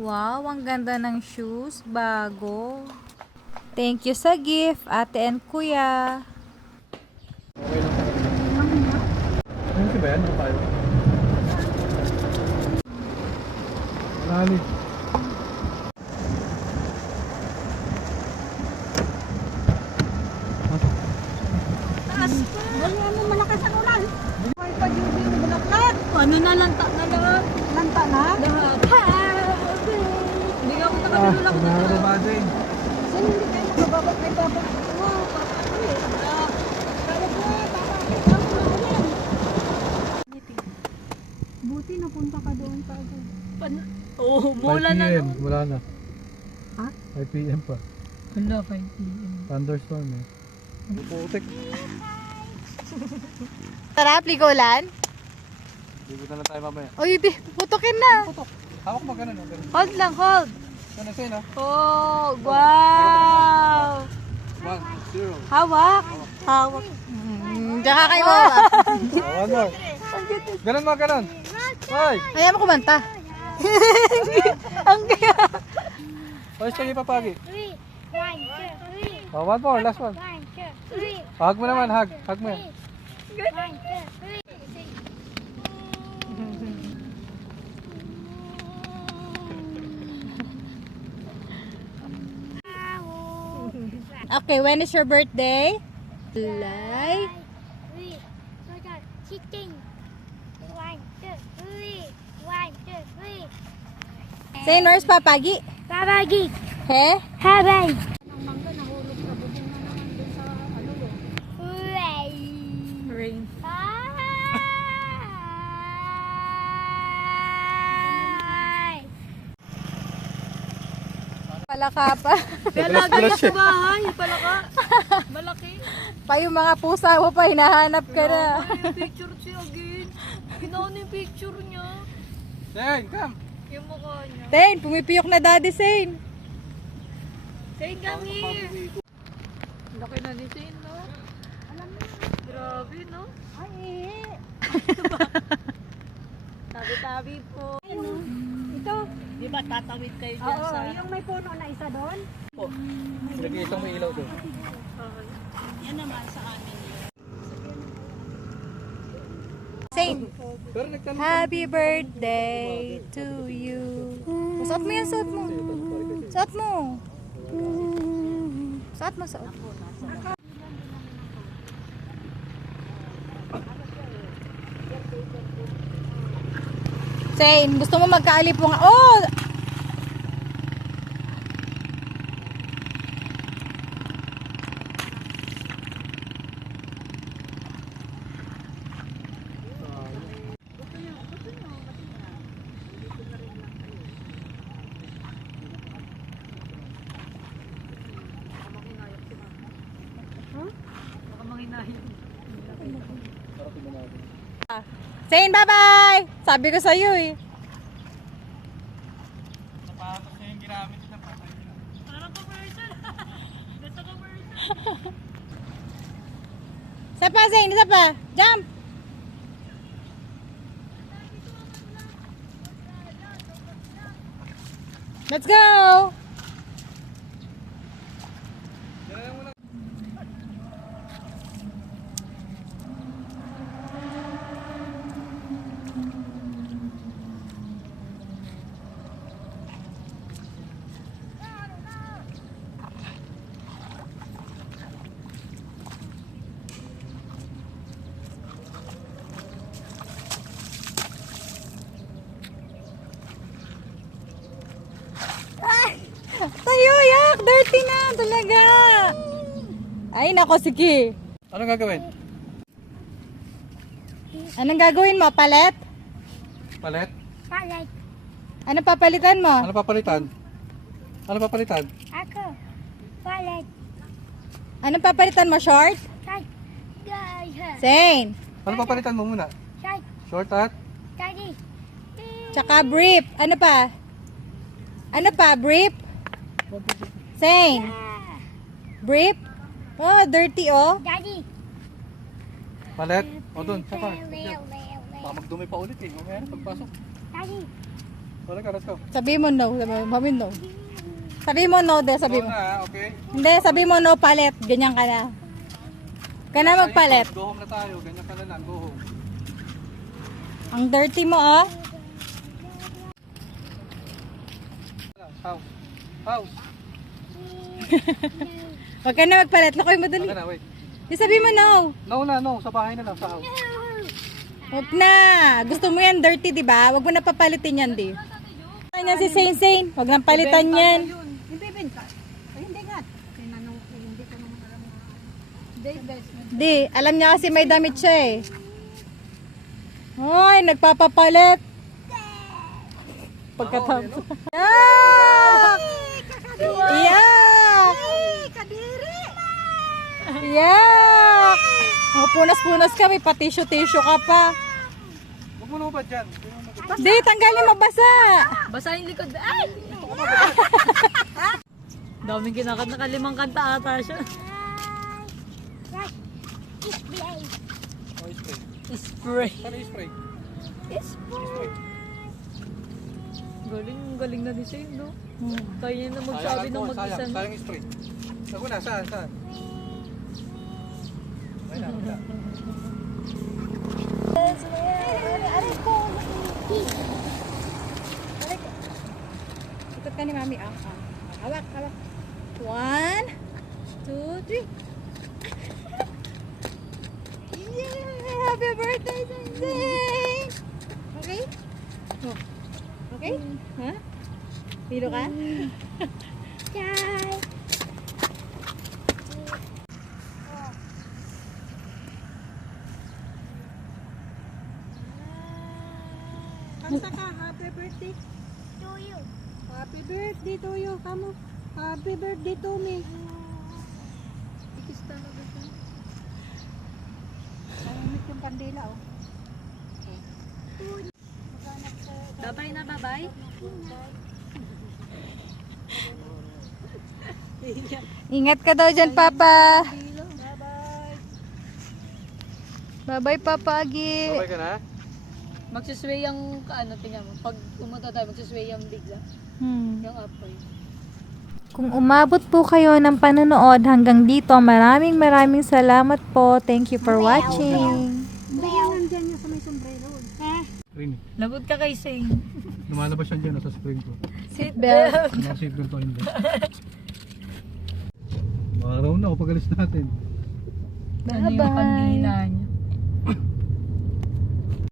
Wow, ang ganda ng shoes. Bago. Thank you sa gift, ate and kuya. Okay lang. Ano ba yan? Ano tayo? Malalim. Ano malakas ang ulan? May pag-ibig, bulaklat. Ano na, lanta na lahat. Lanta na? Lahat. Bigyan ko na kami nula ko na. Nakakababa din. Saan hindi kayo nakababak? May babak. Wow, papa. Tawag mo, papa. Tawag mo na ulan. Buti napunta ka doon pa agad. Oh, 5 PM, wala na. Ha? 5 PM pa. Hala, 5 p.m. Thunderstorm eh. Putik. Sarap, ligulan. Bibig na lang tayo mamaya. O, yun, putukin na. Putok. Hawak mo ganun. Ganun. Hold lang, hold. Ganun sa'yo na. Oh, wow. 1, 0. Hawak. Hawak. Tsaka kayo hawak. One more. Ganun mo, ganun. Hoy! Ayaw mo kumanta. Ang kaya. Hoy, sige papagi. 3, 1, 2, 3, Oh, one more, last one. 1, 2, 3, Hug mo naman, hug. Hug mo yan. 1, 2, 3. Okay, when is your birthday? July. 3, so that sitting. 1, 2, 3, 1, 2, 3. Say, nurse papagi. Babagi, He? habay. Ang mangga, nahulog sa bubong na naman doon sa ano yun. Hooray. Rain. Ay. Palaka pa. Dalaga na sa Bahay, pala ka. Malaki. Pa yung mga pusa mo pa, hinahanap ka na. Yung picture siya again. Ginawa yung picture niya. Hey, come. Yung mukha niya. Sain, pumipiyok na daddy, Sain. Say, come here. Laki na ni Zane, no? Grabe, no? Ay. Tabi-tabi po. Ito. Di ba tatawid kayo dyan Oo, sa... yung may puno na isa doon. Lagi itong may ilaw doon. Yan naman sa amin. Sain, Pero nagtanong happy birthday to you. Suot mo yan, suot mo. Suot mo. Suot mo, suot. Sain, gusto mo magkaalipungan? Oh! Baka manginahin. Sain, bye-bye! Sabi ko sa'yo eh. sapatos niya yung ginamit na patay. Parang commercial. Nasa commercial. Isa pa, Sain, isa pa. Jump! Let's go! Tayo, yak! Dirty na talaga! Ay, nako, sige. Anong gagawin? Anong gagawin mo? Palet? Palit? Palit. Anong papalitan mo? Ano papalitan? Ano papalitan? Ako. Palit. Anong papalitan mo? Short? Short. Guys. Sain. Ano papalitan mo muna? Short. Short at? Daddy. Tsaka brief. Ano pa? Ano pa? Brief? Sain. Brief? Oh, dirty oh. Daddy. Palit? O doon, saka. Leo. Baka magdumi pa ulit eh. Mamaya na pagpasok. Daddy. Let's go, let's go. Sabi mo no. Sabi mo no. Sabi mo no, de, sabi Go mo. na, okay? Hindi, sabi mo no palit. Ganyan ka na. Ka na magpalit. Go home na tayo. Ganyan ka na lang. Go home. Ang dirty mo, oh. House. House. Huwag ka na magpalit. Lakoy mo dali. Ano na, wait. Di sabi mo no. No na, no. Sa bahay na lang. Sa house. Huwag na. Gusto mo yan dirty, di ba? Huwag mo na papalitin yan, di. Kanya si Saint Saint. Huwag nang palitan yan. Ibebenta. Ay, hindi nga. Tinanong ko, hindi ko naman alam na. Hindi, guys. Di, alam niya kasi may damit siya eh. Hoy, nagpapapalit. Pagkatapos. Yak! Yak! Kadiri! Yak! Oh, punas-punas ka, may pa-tissue-tissue ka pa. Huwag mo na ba dyan? Di, tanggalin mo basa. Basa yung likod. Ay! Daming kinakanta. Nakalimang kanta ata siya. Oh, spray. Spray. Saan yung spray? Spray. Galing na din siya yun, no? Kaya niya na magsabi ng mag-isa. Sayang, sayang yung spray. Ako na, saan? Ay na, wala. Ikot ka ni Mami. Hawak. 1, 2, 3. Yeah! Happy birthday, Sensei! Okay? Oh. Okay? Ha? Pilo ka? Yay! Kanta ka, happy birthday. To you. Happy birthday to you. Kamo. Happy birthday to me. Ikis talaga siya. Sayang yung kandila, oh. Babay na, babay. Ingat ka daw dyan, Papa. Bye-bye, Papa Agi. Babay ka na? Magsisway yung, tingnan mo. Pag pumunta tayo, magsisway yung bigla. Yung apoy. Kung umabot po kayo ng panonood hanggang dito, maraming salamat po. Thank you for watching. Nandyan niya sa may sombrero. Rini. Lagot ka kay Sing. Lumalabas yan dyan sa spring ko. Seatbelt. Nakasave ko ito hindi. Araw na, kapag alis natin. Ano yung kandila niya?